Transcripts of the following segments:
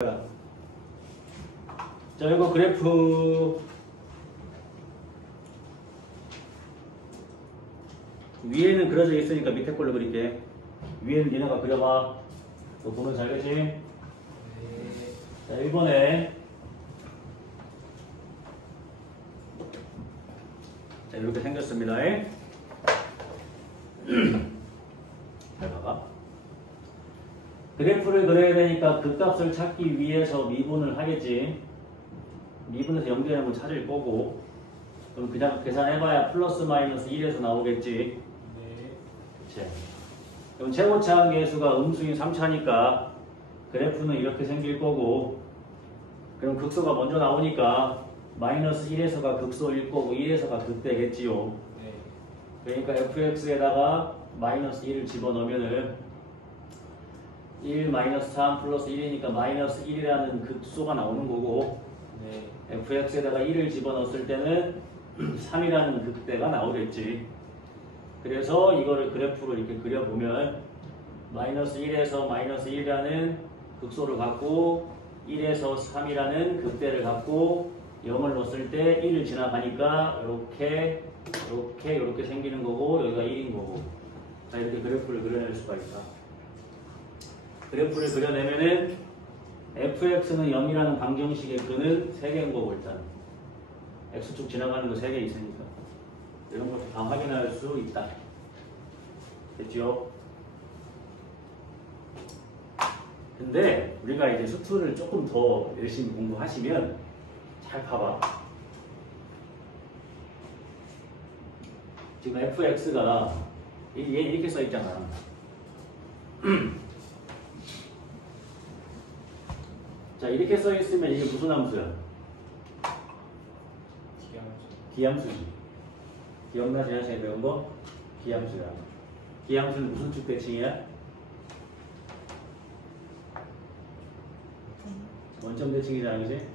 자, 이거 그래프 위에는 그려져 있으니까 밑에 걸로 그릴게. 위에는 니네가 그려봐. 너 보면서 알겠지? 네. 자, 1번에 자, 이렇게 생겼습니다. 잘 봐봐. 그래프를 그려야 되니까 극값을 찾기 위해서 미분을 하겠지. 미분에서 연결하는 걸 찾을 거고, 그럼 그냥 계산해봐야 플러스 마이너스 1에서 나오겠지. 네. 그치? 그럼 최고차항 계수가 음수인 3차니까 그래프는 이렇게 생길 거고, 그럼 극소가 먼저 나오니까 마이너스 1에서가 극소일 거고 1에서가 극대겠지요. 네. 그러니까 fx에다가 마이너스 1을 집어넣으면은 1 마이너스 3 플러스 1이니까 마이너스 1이라는 극소가 나오는 거고, 네. fx에다가 1을 집어넣었을 때는 3이라는 극대가 나오겠지. 그래서 이거를 그래프로 이렇게 그려보면 마이너스 1에서 마이너스 1이라는 극소를 갖고 1에서 3이라는 극대를 갖고 0을 넣었을 때 1을 지나가니까 이렇게 생기는 거고, 여기가 1인 거고. 자, 이렇게 그래프를 그려낼 수가 있다. 그래프를 그려내면은 fx는 0이라는 방정식의 근은 3개인 거고, 일단 x축 지나가는 거 3개 있으니까 이런 것도 다 확인할 수 있다. 됐죠? 근데 우리가 이제 수투를 조금 더 열심히 공부하시면 잘 봐봐. 지금 fx가 얘 이렇게 써 있잖아. 자, 이렇게 써 있으면 이게 무슨 함수야? 기함수지. 기억나? 지난 시간에 배운 거? 기함수야. 기함수는 무슨 축 대칭이야? 원점 대칭이잖아, 그지?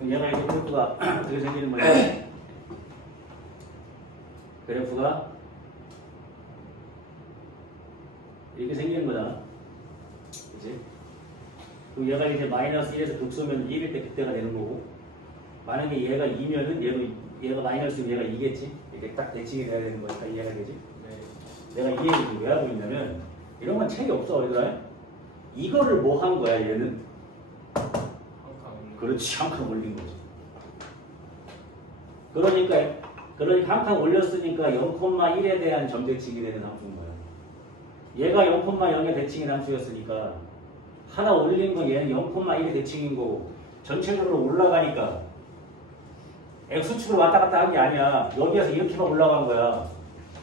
그럼 얘가 이렇게 그래프가 어떻게 생기는 거야? 그래프가 이렇게 생기는 거잖아. 그치? 그럼 얘가 이제 마이너스 1에서 극소면 1일 때 그때가 되는 거고, 만약에 얘가 2면은 얘가 마이너스면 얘가 2겠지? 이렇게 딱 대칭이 돼야 되는 거니까 이해가 되지? 네. 내가 이 얘기를 왜 하고 있냐면, 이런 건 책이 없어, 얘들아. 이거를 뭐 한 거야, 얘는? 그렇지, 한 칸 올린 거지. 그러니까 한 칸 올렸으니까 0,1에 대한 점대칭이 되는 함수인 거야. 얘가 0,0의 대칭인 함수였으니까 하나 올린 건 얘는 0,1의 대칭인 거고, 전체적으로 올라가니까 x축으로 왔다 갔다 한 게 아니야. 여기에서 이렇게만 올라간 거야.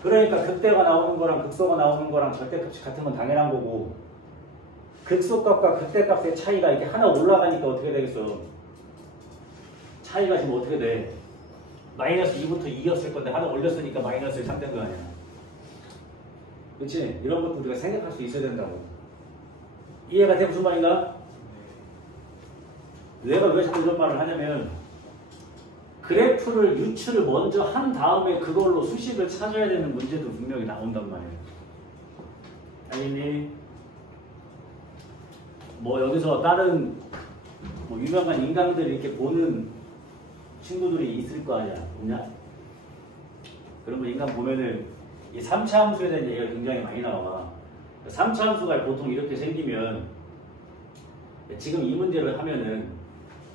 그러니까 극대가 나오는 거랑 극소가 나오는 거랑 절대값이 같은 건 당연한 거고, 극소값과 극대값의 차이가 이렇게 하나 올라가니까 어떻게 되겠어? 차이가 지금 어떻게 돼? 마이너스 2부터 2였을 건데 하나 올렸으니까 마이너스 3 된 거 아니야. 그치? 이런 것도 우리가 생각할 수 있어야 된다고. 이해가 돼? 무슨 말인가? 내가 왜 자꾸 이런 말을 하냐면, 그래프를 유추를 먼저 한 다음에 그걸로 수식을 찾아야 되는 문제도 분명히 나온단 말이에요. 아니니? 뭐 여기서 다른 뭐 유명한 인강들 이렇게 보는 친구들이 있을 거 아니야? 없냐? 그러면 인강 보면은 이 3차 함수에 대한 얘기가 굉장히 많이 나와. 3차 함수가 보통 이렇게 생기면, 지금 이 문제를 하면은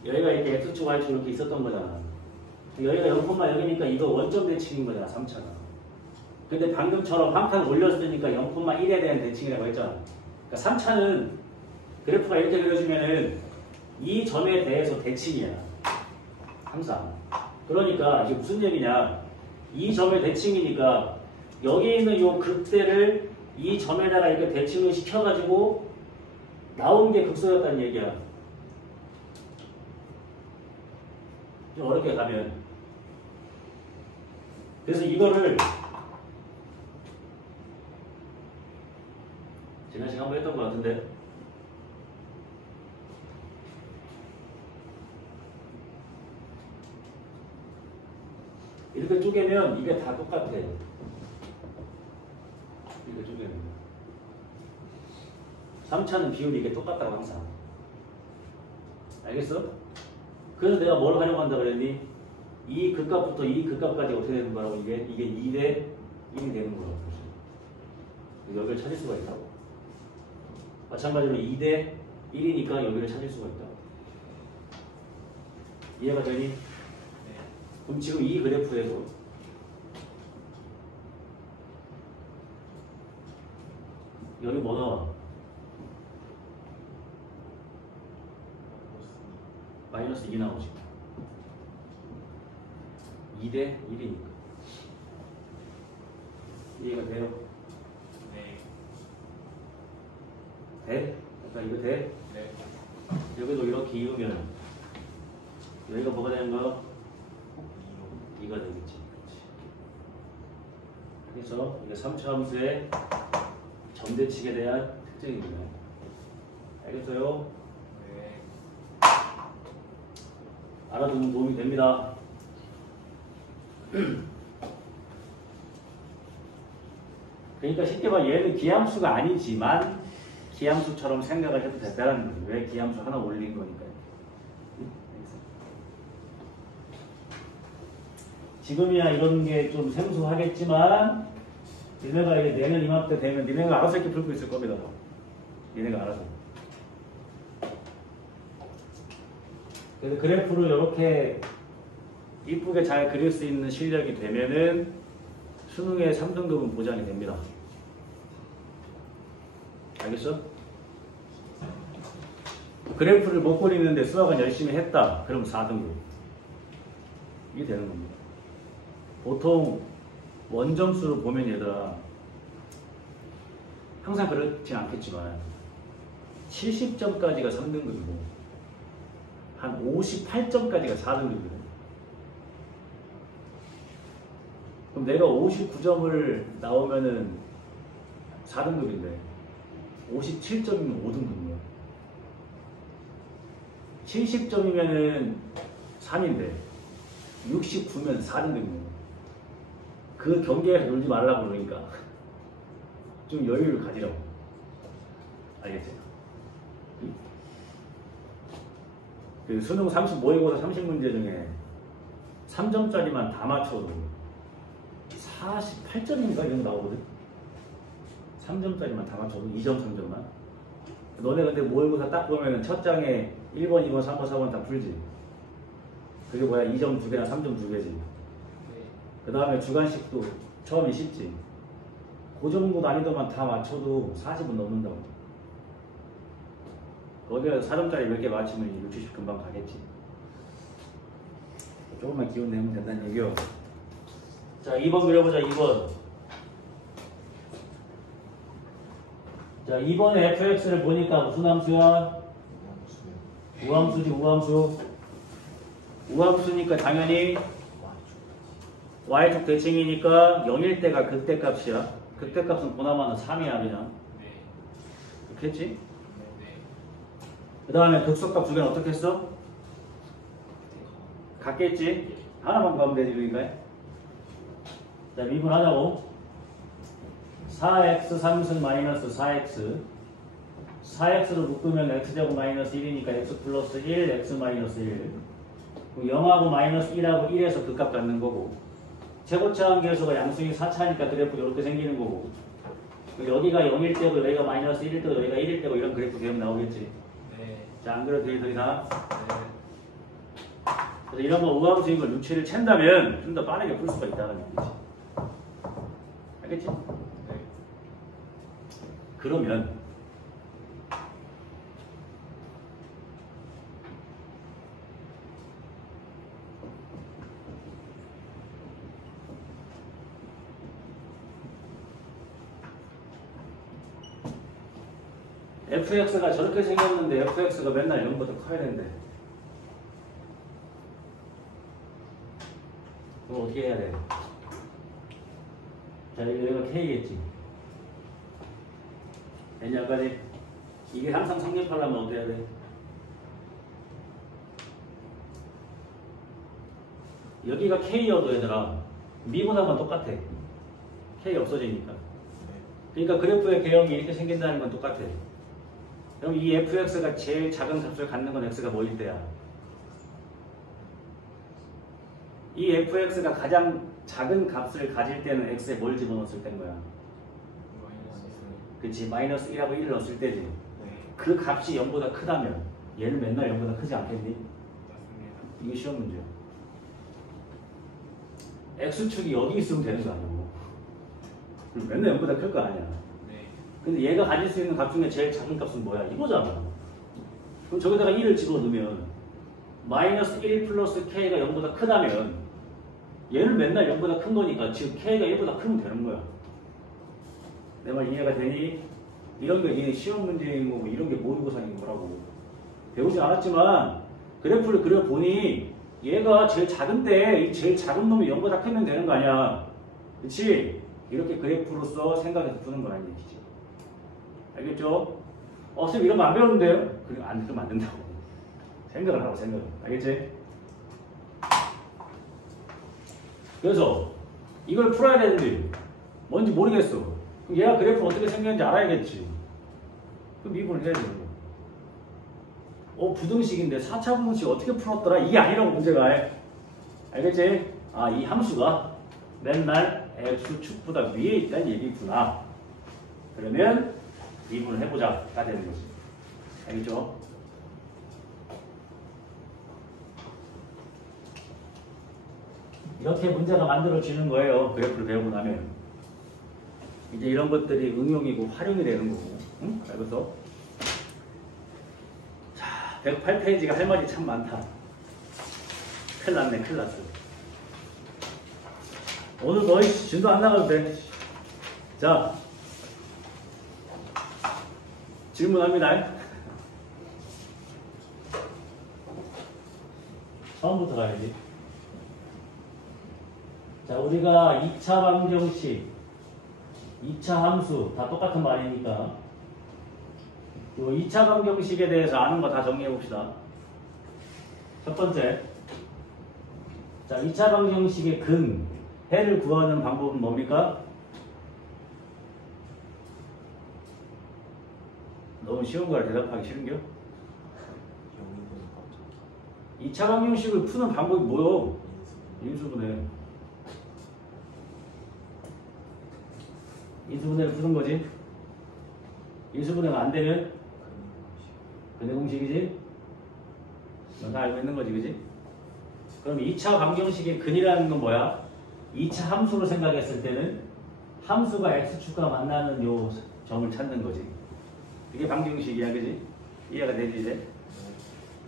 여기가 이렇게 x축, y축 이렇게 있었던 거잖아. 여기가 0,0이니까 이거 원점 대칭인 거잖아, 3차가. 근데 방금처럼 한 칸 올렸으니까 0,1에 대한 대칭이라고 했잖아. 그러니까 3차는 그래프가 이렇게 그려지면은 이 점에 대해서 대칭이야. 항상. 그러니까 이게 무슨 얘기냐. 이 점의 대칭이니까 여기 있는 이 극대를 이 점에다가 이렇게 대칭을 시켜가지고 나온 게 극소였다는 얘기야. 좀 어렵게 가면. 그래서 이거를 지난 시간 한번 했던 것 같은데, 이렇게 쪼개면 이게 다 똑같아. 이렇게 쪼개면 3차는 비율이 이게 똑같다고 항상. 알겠어? 그래서 내가 뭘 하려고 한다 그랬니? 이 극값부터 이 극값까지 어떻게 되는 거라고? 이게 2대 1이 되는 거라고. 여기를 찾을 수가 있다고. 마찬가지로 2대 1이니까 여기를 찾을 수가 있다고. 이해가 되니? 네. 그럼 지금 이 그래프에도 여기 뭐 나와? 마이너스 2 나오지. 2대 1이니까. 이해가 돼요? 네. 돼? 약간 이거 돼? 네. 여기도 이렇게 이으면 여기가 뭐가 되는 거야? 2가 되겠지. 그래서 이게 3차 함수의 점대칙에 대한 특징입니다. 알겠어요? 네. 알아두면 도움이 됩니다. 그러니까 쉽게 말해 얘는 기함수가 아니지만 기함수처럼 생각을 해도 된다는 거예요. 왜 기함수 하나 올린 거니까요. 지금이야 이런 게 좀 생소하겠지만 니네가 이제 내년 이맘때 되면 니네가 알아서 이렇게 풀고 있을 겁니다. 니네가 알아서. 그래서 그래프를 이렇게 이쁘게 잘 그릴 수 있는 실력이 되면은 수능의 3등급은 보장이 됩니다. 알겠어? 그래프를 못 그리는데 수학은 열심히 했다. 그럼 4등급. 이게 되는 겁니다. 보통 원점수로 보면 얘들아 항상 그렇진 않겠지만 70점까지가 3등급이고 한 58점까지가 4등급이고 그럼 내가 59점을 나오면은 4등급인데 57점이면 5등급이야. 70점이면은 3인데 69면 4등급이야. 그 경계에서 놀지 말라고 그러니까 좀 여유를 가지라고. 알겠지? 그 수능 35일고사 30문제 중에 3점짜리만 다 맞춰도 48점인가 이런 거 나오거든? 3점짜리만 다 맞춰도 2점, 3점만. 너네 근데 모의고사 딱 보면은 첫 장에 1번, 2번, 3번, 4번 다 풀지. 그게 뭐야? 2점 2개나 3점 2개지. 그 다음에 주관식도 처음에 쉽지. 그 정도 난이도만 다 맞춰도 40은 넘는다고. 거기에 4점짜리 몇 개 맞추면 60, 70 금방 가겠지. 조금만 기운 내면 된다는 얘기요. 자, 2번 그려보자, 2번. 자, 2번의 fx를 보니까 무슨 함수야? 우함수지, 우함수. 우함수니까 당연히 y축 대칭이니까 0일 때가 극대값이야. 극대값은 보나마나 3이야 그냥. 네. 그렇겠지? 네. 그 다음에 극소값 두 개는 어떻게 했어? 같겠지? 하나만 구하면 되지 그러니까. 자, 미분하자고. 4x 3승 마이너스 4x 4x로 묶으면 x제곱 마이너스 1이니까 x 플러스 1, x 마이너스 1 0하고 마이너스 1하고 1에서 극값 갖는 거고 최고차 함계수가 양수인 4차니까 그래프 이렇게 생기는 거고 여기가 0일 때고 여기가 마이너스 1일 때고 여기가 1일 때고 이런 그래프 되면 나오겠지. 네. 자, 안 그래도 더 이상. 네. 그래서 이런 거 우함수인 걸 유치를 챈다면 좀 더 빠르게 풀 수가 있다는 얘기지. 알겠지? 네. 그러면 fx가 저렇게 생겼는데 fx가 맨날 0보다 커야 되는데 그럼 어떻게 해야 돼? 자, 여기가 k겠지. 왜냐까지 이게 항상 성립하려면 어떻게 해야 돼? 여기가 k여도 얘들아 미분하면 똑같아. k 없어지니까. 그러니까 그래프의 개형이 이렇게 생긴다는 건 똑같아. 그럼 이 fx가 제일 작은 값을 갖는 건 x가 뭐일 때야? 이 fx가 가장 작은 값을 가질 때는 x에 뭘 집어넣었을 때인 거야? 그치, 마이너스 1하고 1을 넣었을 때지. 네. 그 값이 0보다 크다면 얘는 맨날 0보다 크지 않겠니? 맞습니다. 이게 시험 문제야. x축이 여기 있으면 되는 거 아니고 그럼 맨날 0보다 클 거 아니야. 네. 근데 얘가 가질 수 있는 값 중에 제일 작은 값은 뭐야? 이거잖아. 그럼 저기다가 1을 집어넣으면 마이너스 1 플러스 k가 0보다 크다면 얘는 맨날 0보다 큰 거니까 즉 k가 1보다 크면 되는 거야. 내 말 이해가 되니? 이런 게 이게 시험 문제인 거고 이런 게 모의고사인 거라고. 배우진 않았지만 그래프를 그려보니 얘가 제일 작은 때 이 제일 작은 놈이 0보다 크면 되는 거 아니야. 그치? 이렇게 그래프로서 생각해서 푸는 거라는 얘기지. 알겠죠? 선생님 이러면 안 배우는데요? 그러면 안 된다고. 생각을 하라고 생각을. 알겠지? 그래서 이걸 풀어야 되는데 뭔지 모르겠어. 그럼 얘가 그래프 어떻게 생겼는지 알아야겠지. 그럼 미분을 해야 되는 거. 부등식인데 4차 부등식 어떻게 풀었더라? 이게 아니라고 문제가. 알겠지? 이 함수가 맨날 x축보다 위에 있다는 얘기구나. 그러면 미분을 해보자. 가 되는 거지. 알겠죠? 이렇게 문제가 만들어지는 거예요. 그래프를 배우고 나면. 이제 이런 것들이 응용이고 활용이 되는 거고. 응? 그래서 자, 108페이지가 할 말이 참 많다. 큰일 났네, 큰일 났어. 오늘 거의 진도 안 나가도 돼. 자, 질문합니다. 처음부터 가야지. 자, 우리가 2차 방정식, 2차 함수 다 똑같은 말이니까 요 2차 방정식에 대해서 아는 거 다 정리해 봅시다. 첫 번째, 자, 2차 방정식의 근, 해를 구하는 방법은 뭡니까? 너무 쉬운 걸 대답하기 싫은겨? 2차 방정식을 푸는 방법이 뭐요? 인수분해. 인수분해를 푸는 거지. 인수분해가 안 되면 근해 공식이지. 넌 다 알고 있는 거지, 그지? 그럼 2차 방정식의 근이라는 건 뭐야? 2차 함수로 생각했을 때는 함수가 x축과 만나는 요 점을 찾는 거지. 이게 방정식이야, 그지? 이해가 되지, 이제?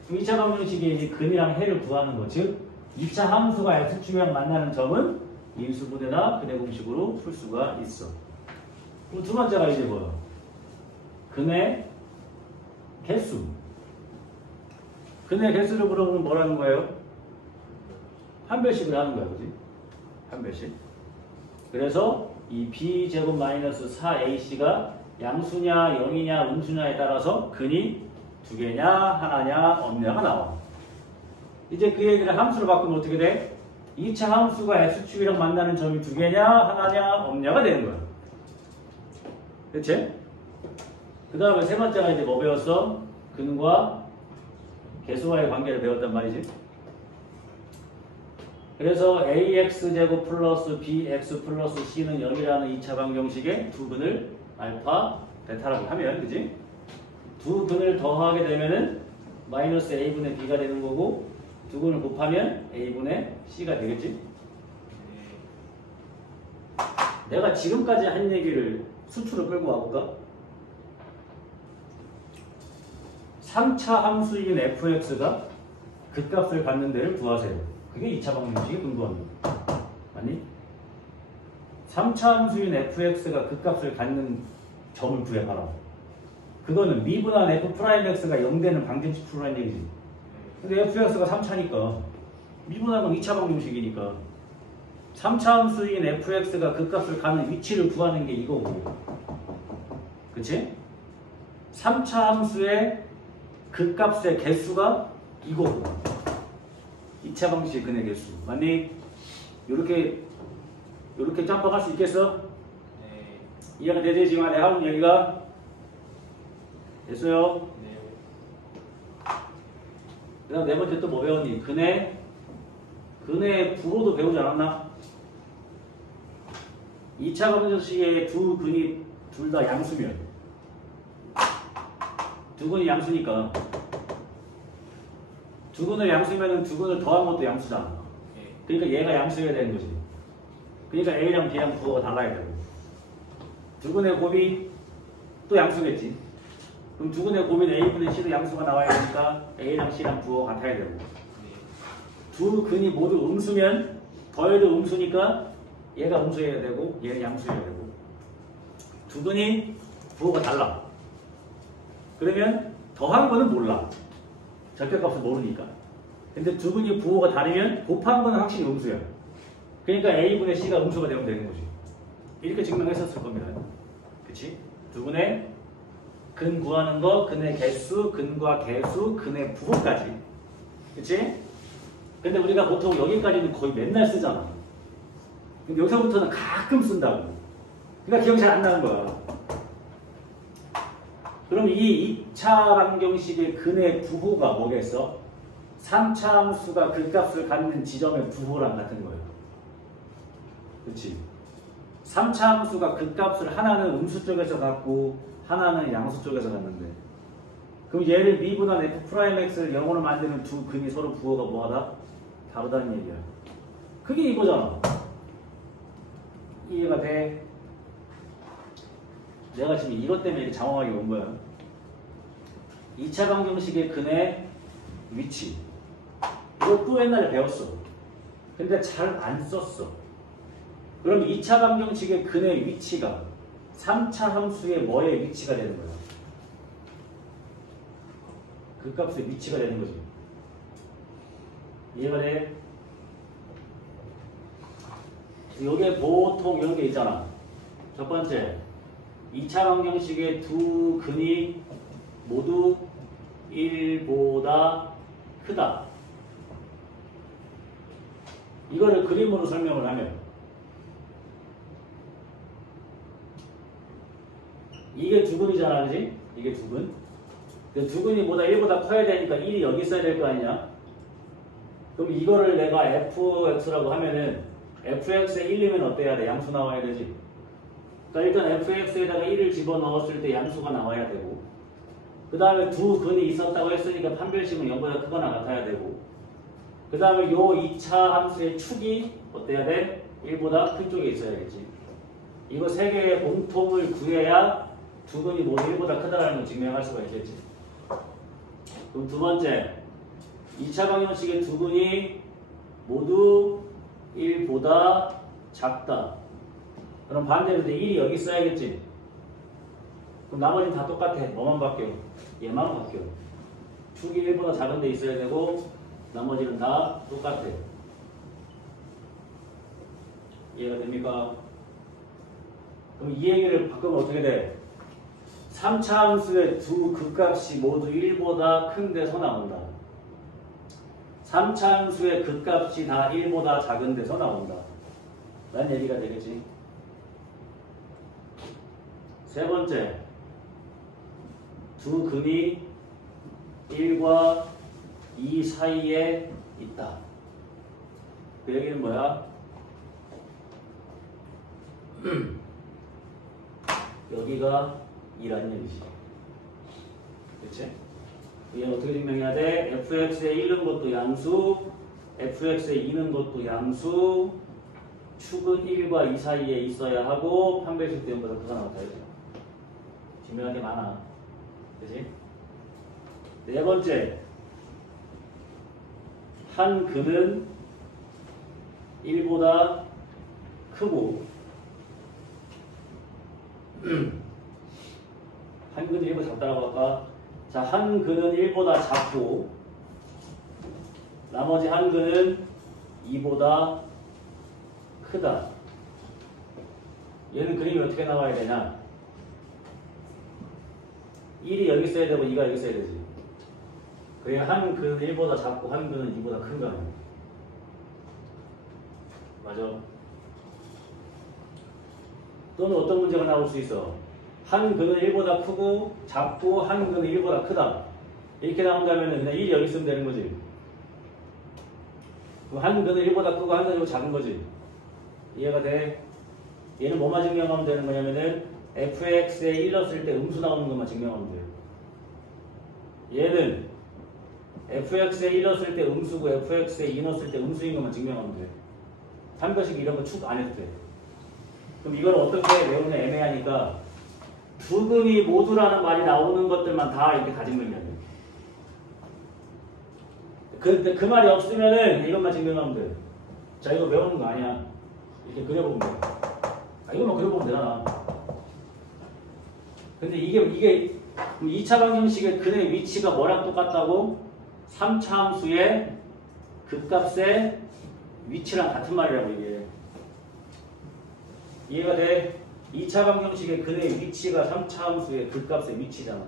그럼 2차 방정식의 이제 근이랑 해를 구하는 거. 즉, 2차 함수가 x축이랑 만나는 점은 인수분해나 근해 공식으로 풀 수가 있어. 그럼 두 번째가 이제 뭐야? 근의 개수. 근의 개수를 물어보면 뭐라는 거예요? 판별식을 하는 거야, 그지? 판별식. 그래서 이 b제곱 마이너스 4ac가 양수냐, 0이냐, 음수냐에 따라서 근이 두 개냐, 하나냐, 없냐가 나와. 이제 그 얘기를 함수로 바꾸면 어떻게 돼? 2차 함수가 x축이랑 만나는 점이 두 개냐, 하나냐, 없냐가 되는 거야. 그치? 그 다음에 세 번째가 이제 뭐 배웠어? 근과 개수와의 관계를 배웠단 말이지. 그래서 ax제곱 플러스 bx 플러스 c는 0이라는 2차 방정식의 두 근을 알파, 베타라고 하면, 그지? 두 근을 더하게 되면은 마이너스 a분의 b가 되는 거고, 두 근을 곱하면 a분의 c가 되겠지? 내가 지금까지 한 얘기를 수투로 끌고 와볼까? 3차 함수인 fx가 극값을 갖는 데를 구하세요. 그게 2차 방정식의 근거입니다. 맞니? 3차 함수인 fx가 극값을 갖는 점을 구해봐라. 그거는 미분한 f'x가 0되는 방정식 풀어라는 얘기지. 근데 fx가 3차니까 미분한 건 2차 방정식이니까 3차 함수인 fx가 극값을 갖는 위치를 구하는 게 이거고, 그치? 3차 함수의 극값의 개수가 이거고, 2차 방정식의 근의 개수. 맞니? 요렇게 짬뽕할 수 있겠어? 네. 이해가 되지? 지금 내가 하는 얘기가? 됐어요? 네. 그 다음 네 번째 또 뭐 배웠니? 근의 부호도 배우지 않았나? 2차 방정식의 두 근이 둘 다 양수면 두 근이 양수니까 두 근을 양수면은 두 근을 더한 것도 양수잖아. 네. 그러니까 얘가 양수여야 되는 거지. 그러니까 A랑 B랑 부호가 달라야 되고 두 근의 곱이 또 양수겠지. 그럼 두 근의 곱인 A분의 C도 양수가 나와야 되니까 A랑 C랑 부호가 같아야 되고 네. 두 근이 모두 음수면 더해도 음수니까 얘가 음수여야 되고 얘는 양수여야 되고 두 근이 부호가 달라. 그러면 더한 거는 몰라. 절대값을 모르니까. 근데 두 근이 부호가 다르면 곱한 거는 확실히 음수야. 그러니까 A분의 C가 음수가 되면 되는 거지. 이렇게 증명했었을 겁니다. 그치? 두 근의 근 구하는 거, 근의 개수, 근과 개수, 근의 부호까지. 그치? 근데 우리가 보통 여기까지는 거의 맨날 쓰잖아. 근데 여기서부터는 가끔 쓴다고. 그러니까 기억이 잘 안 나는 거야. 그럼 이 2차 방정식의 근의 부호가 뭐겠어? 3차 함수가 그 값을 갖는 지점의 부호랑 같은 거예요. 그치? 3차 함수가 그 값을 하나는 음수 쪽에서 갖고 하나는 양수 쪽에서 갖는데 그럼 얘를 미분한 F'X를 0으로 만드는 두 근이 서로 부호가 뭐하다? 다르다는 얘기야. 그게 이거잖아. 이해가 돼? 내가 지금 이것 때문에 이렇게 장황하게 온 거야. 2차 방정식의 근의 위치. 이것도 옛날에 배웠어. 근데 잘 안 썼어. 그럼 2차 방정식의 근의 위치가 3차 함수의 뭐의 위치가 되는 거야? 그 값의 위치가 되는 거지. 이해가 돼? 여기에 보통 이런 게 있잖아. 첫 번째, 2차 방정식의 두 근이 모두 1보다 크다. 이거를 그림으로 설명을 하면 이게 두 근이잖아, 그지? 이게 두 근. 두 근이 보다 1보다 커야 되니까 1이 여기 있어야 될 거 아니냐? 그럼 이거를 내가 fx라고 하면은 fx에 1이면 어때야 돼? 양수 나와야 되지. 그러니까 일단 fx에다가 1을 집어넣었을 때 양수가 나와야 되고 그 다음에 두 근이 있었다고 했으니까 판별식은 0보다 크거나 같아야 되고 그 다음에 요 2차 함수의 축이 어때야 돼? 1보다 큰 쪽에 있어야겠지. 이거 세 개의 공통을 구해야 두 근이 모두 1보다 크다라는 걸 증명할 수가 있겠지. 그럼 두 번째, 2차 방정식의 두 근이 모두 1보다 작다. 그럼 반대로 1이 여기 있어야겠지. 그럼 나머지는 다 똑같아. 뭐만 바뀌어? 얘만 바뀌어. 축이 1보다 작은 데 있어야 되고 나머지는 다 똑같아. 이해가 됩니까? 그럼 이 얘기를 바꾸면 어떻게 돼? 3차 함수의 두 극값이 모두 1보다 큰 데서 나온다. 3차 함수의 극값이 다 1보다 작은 데서 나온다. 라는 얘기가 되겠지. 세 번째, 두 근이 1과 2 사이에 있다. 그 얘기는 뭐야? 여기가 2라는 얘기지. 그치? 얘 어떻게 증명해야 돼? fx에 1은 것도 양수, fx에 2는 것도 양수, 축은 1과 2 사이에 있어야 하고 판별식 대응보다 크가 나왔다야지. 증명할 게 많아. 그치? 네 번째, 한 근은 1보다 크고 한 근은 1보다 작다라고 할까? 자, 한 근은 1보다 작고 나머지 한 근은 2보다 크다. 얘는 그림이 어떻게 나와야 되냐? 1이 여기 있어야 되고 2가 여기 있어야 되지. 그래 한 근은 1보다 작고 한 근은 2보다 큰 거 아니야. 맞아. 또는 어떤 문제가 나올 수 있어? 한 근은 1보다 크고 작고 한 근은 1보다 크다. 이렇게 나온다면 그냥 1이 여기 있으면 되는 거지. 그럼 한 근은 1보다 크고 한 근은 작은 거지. 이해가 돼? 얘는 뭐만 증명하면 되는 거냐면은 fx에 1 넣었을 때 음수 나오는 것만 증명하면 돼요. 얘는 fx에 1 넣었을 때 음수고 fx에 2 넣었을 때 음수인 것만 증명하면 돼. 삼별식 이런 거 축 안 해도 돼. 그럼 이걸 어떻게 외우냐 애매하니까 두 근이 모두라는 말이 나오는 것들만 다 이렇게 가지면 돼. 그 말이 없으면은 이것만 증명하면 돼. 자, 이거 외우는 거 아니야. 이렇게 그려보면 돼. 아, 이거만 그려보면 되잖아. 근데 이게 2차 방정식의 근의 위치가 뭐랑 똑같다고? 3차 함수의 극값의 위치랑 같은 말이라고 이게. 이해가 돼? 2차 방정식의 근의 위치가 3차 함수의 극값의 위치잖아.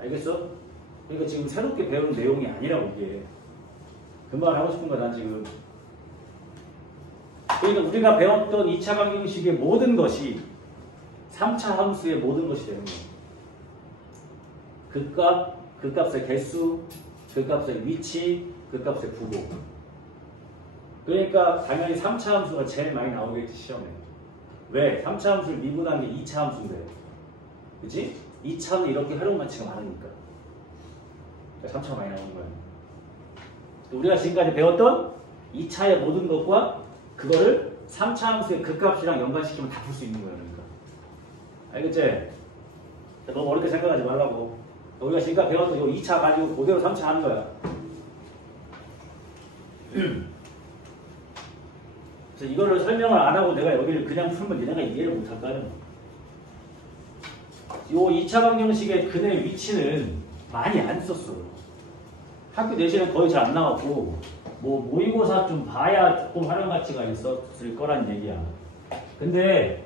알겠어? 그러니까 지금 새롭게 배운 내용이 아니라고 이게. 그 말 하고 싶은 거야 난 지금. 그러니까 우리가 배웠던 2차 방정식의 모든 것이 3차 함수의 모든 것이 되는 거야. 극값, 극값의 개수, 극값의 위치, 극값의 부호. 그러니까 당연히 3차 함수가 제일 많이 나오겠지 시험에. 왜? 3차 함수를 미분한 게 2차 함수인데. 그치? 2차는 이렇게 활용 가치가 많으니까. 3차가 많이 나오는 거야. 우리가 지금까지 배웠던 2차의 모든 것과 그거를 3차 함수의 극값이랑 연관시키면 다 풀 수 있는 거야. 그러니까. 알겠지? 너무 어렵게 생각하지 말라고. 우리가 지금까지 배웠던 이 2차 가지고 그대로 3차 하는 거야. 그래서 이거를 설명을 안 하고 내가 여기를 그냥 풀면 얘네가 이해를 못 할 거야. 이 2차 방정식의 근의 위치는 많이 안 썼어. 학교 내신은 거의 잘 안 나왔고, 뭐 모의고사 좀 봐야 조금 활용 가치가 있었을 거란 얘기야. 근데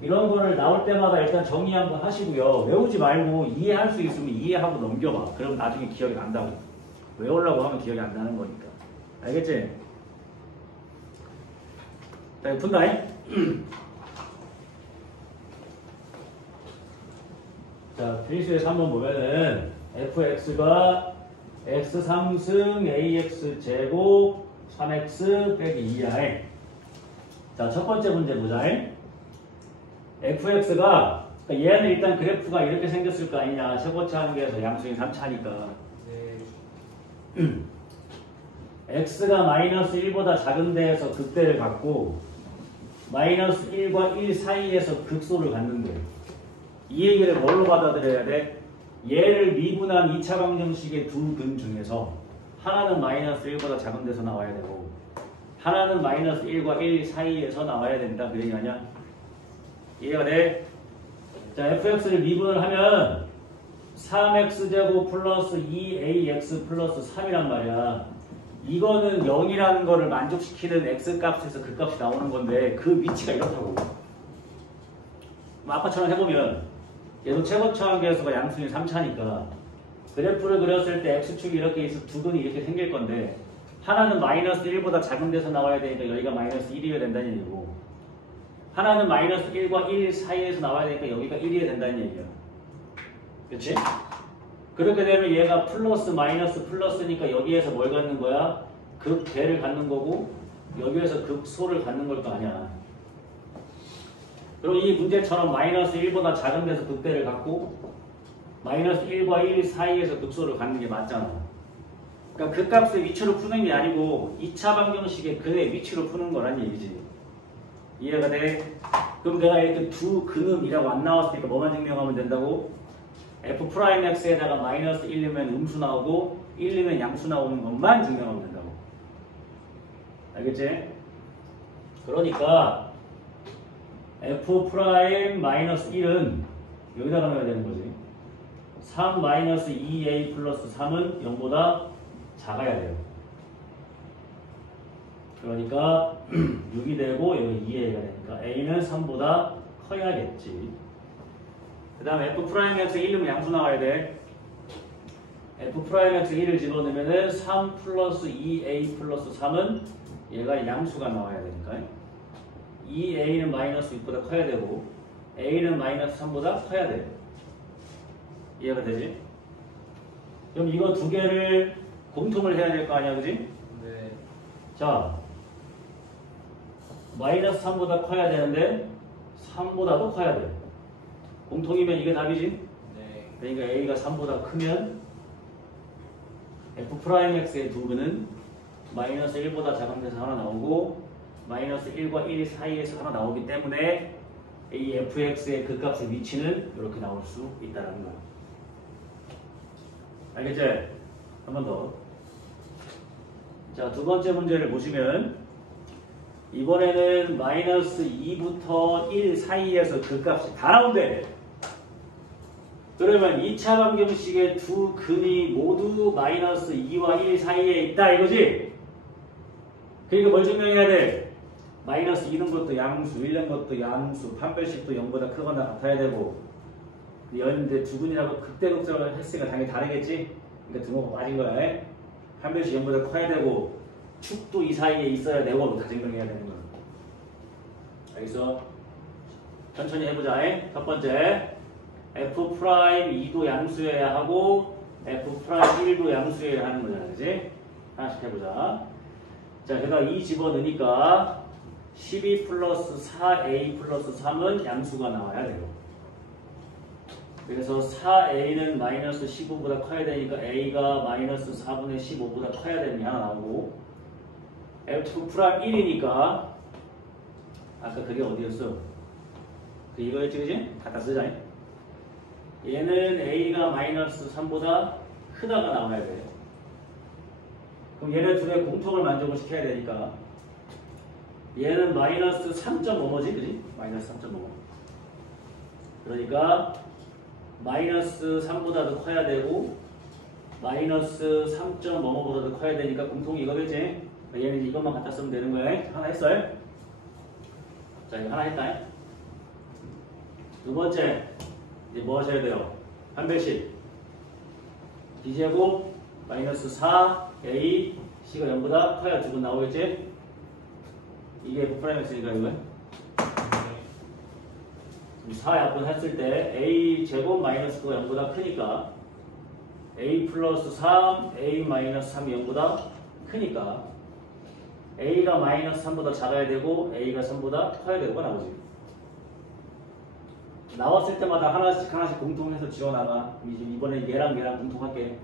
이런 거를 나올 때마다 일단 정리 한번 하시고요. 외우지 말고 이해할 수 있으면 이해하고 넘겨봐. 그러면 나중에 기억이 난다고. 외우려고 하면 기억이 안 나는 거니까. 알겠지? 자, 이거 푼다잉? 자, 필수에서 한번 보면은 fx가 x 3승 ax 제곱 3x 빼기 2야. 자, 첫 번째 문제 보자. fx가 그러니까 얘는 일단 그래프가 이렇게 생겼을 거 아니냐. 최고차 한계에서 양수인 3차니까. 네. x가 마이너스 1보다 작은 데에서 극대를 갖고 마이너스 1과 1 사이에서 극소를 갖는데 이 얘기를 뭘로 받아들여야 돼? 얘를 미분한 2차 방정식의 두 근 중에서 하나는 마이너스 1보다 작은 데서 나와야 되고 하나는 마이너스 1과 1 사이에서 나와야 된다. 그 얘기 아니야? 이해가 돼? 자, fx를 미분을 하면 3x제곱 플러스 2ax 플러스 3이란 말이야. 이거는 0이라는 거를 만족시키는 x값에서 그 값이 나오는 건데 그 위치가 이렇다고. 아까처럼 해보면 얘도 최고차 한계수가 양수인 3차니까 그래프를 그렸을 때 x축이 이렇게 있어 두 근이 이렇게 생길 건데 하나는 마이너스 1보다 작은 데서 나와야 되니까 여기가 마이너스 1이어야 된다는 얘기고 하나는 마이너스 1과 1 사이에서 나와야 되니까 여기가 1이어야 된다는 얘기야. 그치? 그렇게 되면 얘가 플러스 마이너스 플러스니까 여기에서 뭘 갖는 거야? 극대를 갖는 거고 여기에서 극소를 갖는 걸 거 아니야. 그리고 이 문제처럼 마이너스 1보다 작은 데서 극대를 갖고 마이너스 1과 1 사이에서 극소를 갖는 게 맞잖아. 그러니까 그 값의 위치로 푸는 게 아니고 2차 방정식의 근의 위치로 푸는 거란 얘기지. 이해가 돼? 그럼 내가 이렇게 두 근음이라고 안 나왔으니까 뭐만 증명하면 된다고? f'x에다가 마이너스 1이면 음수 나오고 1이면 양수 나오는 것만 증명하면 된다고. 알겠지? 그러니까 f' 마이너스 1은 여기다가 넣어야 되는 거지. 3 마이너스 2a 플러스 3은 0보다 작아야 돼요. 그러니까 6이 되고 여기 2a가 되니까 a는 3보다 커야겠지. 그 다음에 f'x 1이면 양수 나와야 돼. f'x 1을 집어넣으면 3 플러스 2a 플러스 3은 얘가 양수가 나와야 되니까 2a는 마이너스 6보다 커야 되고 a는 마이너스 3보다 커야 돼. 이해가 되지? 그럼 이거 두 개를 공통을 해야 될 거 아니야, 그지? 네. 자, 마이너스 3보다 커야 되는데 3보다도 커야 돼. 공통이면 이게 답이지? 네. 그러니까 a가 3보다 크면 f'x의 두근은 마이너스 1보다 작은 데서 하나 나오고 마이너스 1과 1 사이에서 하나 나오기 때문에 이 fx의 그 값의 위치는 이렇게 나올 수 있다는 거야. 알겠지? 한 번 더. 자, 두 번째 문제를 보시면 이번에는 마이너스 2부터 1 사이에서 그 값이 다 나온대. 그러면 2차 방정식의 두 근이 모두 마이너스 2와 1 사이에 있다 이거지? 그러니까 뭘 증명해야 돼? 마이너스 2는 것도 양수, 1는 것도 양수, 판별식도 0보다 크거나 같아야 되고 연인데 두 근이라고 극대극적으로 했으니까 당연히 다르겠지? 그러니까 등호가 빠진 거야. 판별식 0보다 커야 되고 축도 이 사이에 있어야 되고 다 증명해야 되는 거야. 알겠어? 천천히 해보자. 첫 번째 F'2도 양수여야 하고 F'1도 양수여야 하는 거잖아. 그지? 하나씩 해보자. 자, 게다가 2 집어넣으니까 12 플러스 4a 플러스 3은 양수가 나와야 돼요. 그래서 4a는 마이너스 15보다 커야 되니까 a가 마이너스 4분의 15보다 커야 되는 게 하나 나오고 F'1이니까 아까 그게 어디였어? 그 이거였지, 그지? 갖다 쓰자. 얘는 a가 마이너스 3보다 크다가 나와야 돼. 그럼 얘네 둘의 공통을 만족을 시켜야 되니까 얘는 마이너스 3.5뭐지? 그지? 마이너스 3.5. 그러니까 마이너스 3보다도 커야 되고 마이너스 3.5보다도 커야 되니까 공통이 이거겠지? 얘는 이것만 갖다 쓰면 되는 거야. 하나 했어요? 자, 이거 하나 했다. 두 번째, 이제 뭐 하셔야 돼요? 판별식. b제곱 마이너스 4a c가 0보다 커야 두 번 나오겠지? 이게 F'X니까 이거야. 4약분 했을 때 a 제곱 마이너스 9가 0보다 크니까 a 플러스 3, a 마이너스 3이 0보다 크니까 a가 마이너스 3보다 작아야 되고 a가 3보다 커야 되고가 나오지. 나왔을 때마다 하나씩 공통해서 지워나가. 이번에 얘랑 얘랑 공통할게.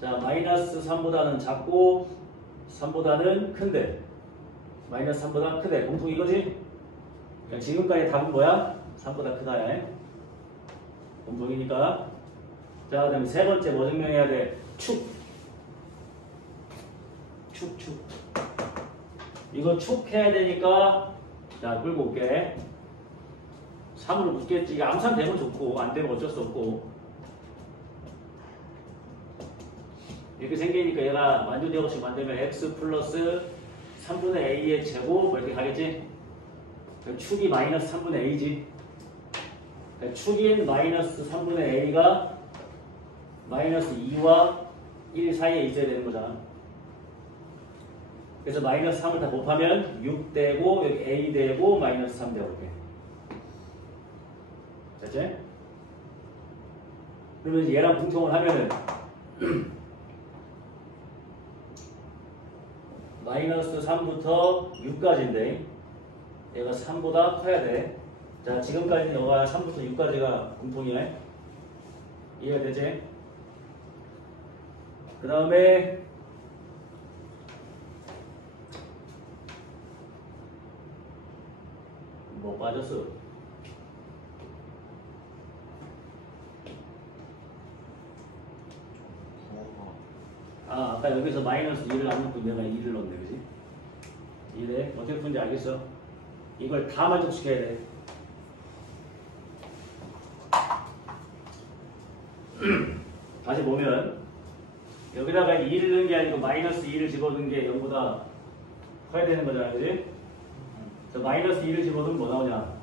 자, 마이너스 3보다는 작고 3보다는 큰데 마이너스 3보다 크대. 공통 이거지? 그러니까 지금까지 답은 뭐야? 3보다 크다야. 공통이니까. 자, 그 다음에 세 번째 뭐 증명해야 돼? 축. 이거 축 해야 되니까 자, 끌고 올게. 3으로 묶겠지. 이게 암산 되면 좋고 안 되면 어쩔 수 없고 이렇게 생기니까 얘가 만두대없이 만들면 x 플러스 3분의 a의 제곱 뭐 이렇게 가겠지? 축이 마이너스 3분의 a지. 그러니까 축인 마이너스 3분의 a가 마이너스 2와 1 사이에 있어야 되는 거잖아. 그래서 마이너스 3을 다 곱하면 6 되고 여기 a 되고 마이너스 3 되고 이렇게. 됐지? 그러면 얘랑 공통을 하면은 마이너스 3부터 6까지인데 얘가 3보다 커야 돼. 자, 지금까지는 얘가 3부터 6까지가 공통이야. 이해가 되지? 그 다음에 뭐 빠졌어? 아, 아까 여기서 마이너스 2를 안 넣고 내가 2를 넣었네, 그지? 이래? 어떻게 푸는지 알겠어? 이걸 다 만족시켜야 돼. 다시 보면 여기다가 2를 넣은 게 아니고 마이너스 2를 집어넣은 게 0보다 커야 되는 거잖아, 그지? 그래서 마이너스 2를 집어넣으면 뭐 나오냐?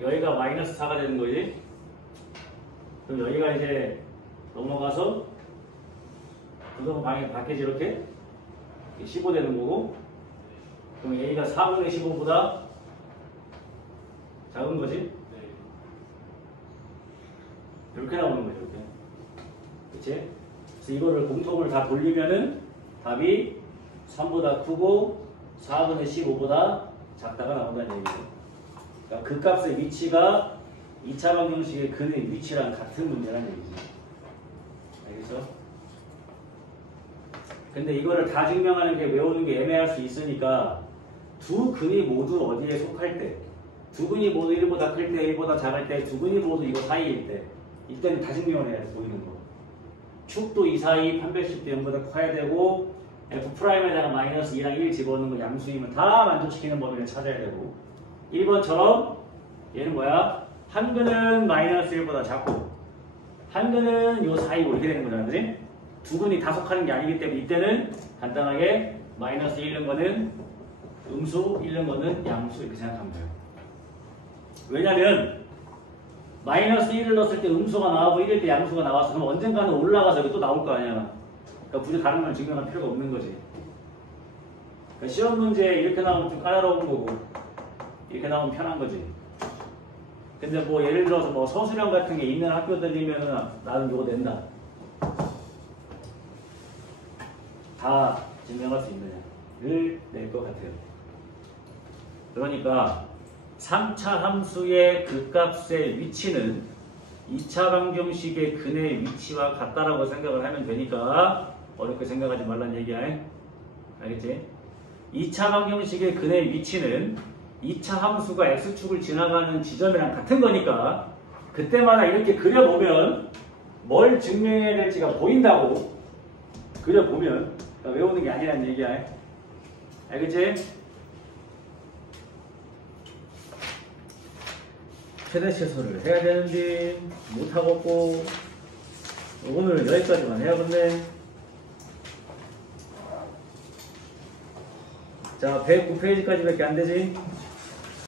여기가 마이너스 4가 되는 거지? 그럼 여기가 이제 넘어가서 부동 방향 밖에지 이렇게 15 되는 거고 그럼 A가 4분의 15보다 작은 거지? 네. 이렇게 나오는 거죠, 이렇게. 그치? 그래서 이거를 공통을 다 돌리면은 답이 3보다 크고 4분의 15보다 작다가 나온다는 얘기죠. 그러니까 그 값의 위치가 2차 방정식의 근의 위치랑 같은 문제라는 얘기지. 알겠어? 근데 이거를 다 증명하는 게 외우는 게 애매할 수 있으니까 두 근이 모두 어디에 속할 때, 두 근이 모두 1보다 클 때, 1보다 작을 때, 두 근이 모두 이거 사이일 때, 이때는 다 증명을 해야 돼, 보이는 거. 축도 이 사이 판별식도 0보다 커야 되고 F'에다가 마이너스 2랑 1 집어넣는 거 양수이면 다 만족시키는 범위를 찾아야 되고 1번처럼 얘는 뭐야? 한 근은 마이너스 1보다 작고 한 근은 요 사이고 이렇게 되는 거잖아, 그지? 두 근이 다 속하는 게 아니기 때문에 이때는 간단하게 마이너스 1는 거는 음수, 1는 거는 양수 이렇게 생각하면 돼요. 왜냐면 마이너스 1을 넣었을 때 음수가 나오고 1일 때 양수가 나왔어. 그럼 언젠가는 올라가서 여기 또 나올 거 아니야. 그러니까 굳이 다른 걸 증명할 필요가 없는 거지. 그러니까 시험 문제 이렇게 나오면 좀 까다로운 거고 이렇게 나오면 편한 거지. 근데 뭐 예를 들어서 뭐 서술형 같은 게 있는 학교들이면은 나는 이거 낸다. 다 증명할 수 있느냐를 낼 것 같아요. 그러니까 3차 함수의 극값의 위치는 2차 방정식의 근의 위치와 같다라고 생각을 하면 되니까 어렵게 생각하지 말란 얘기야. 알겠지? 2차 방정식의 근의 위치는 2차 함수가 x축을 지나가는 지점이랑 같은 거니까 그때마다 이렇게 그려보면 뭘 증명해야 될지가 보인다고 그려보면 그러니까 외우는 게 아니란 얘기야. 알겠지? 최대 최소를 해야 되는데 못하겠고 오늘 여기까지만 해야겠네. 자 109페이지까지밖에 안 되지.